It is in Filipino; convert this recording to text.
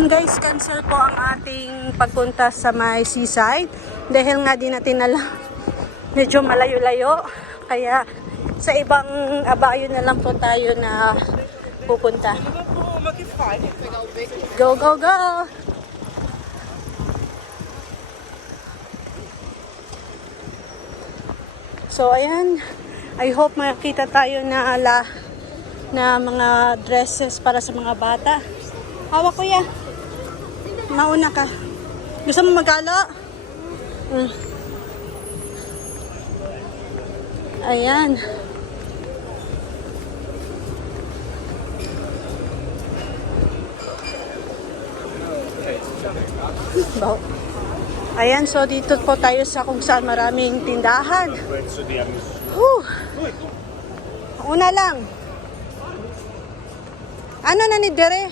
ayan guys, cancel po ang ating pagpunta sa may seaside. Dahil nga di natin alam, medyo malayo-layo. Kaya sa ibang abayo na lang po tayo na pupunta. Go, go, go! So ayan, I hope makita tayo na mga dresses para sa mga bata. Hawak kuya. Mauna ka. Gusto mo magalo? Ayan. Ayan, so dito po tayo sa kung saan maraming tindahan. Una lang. Ano na ni Dere?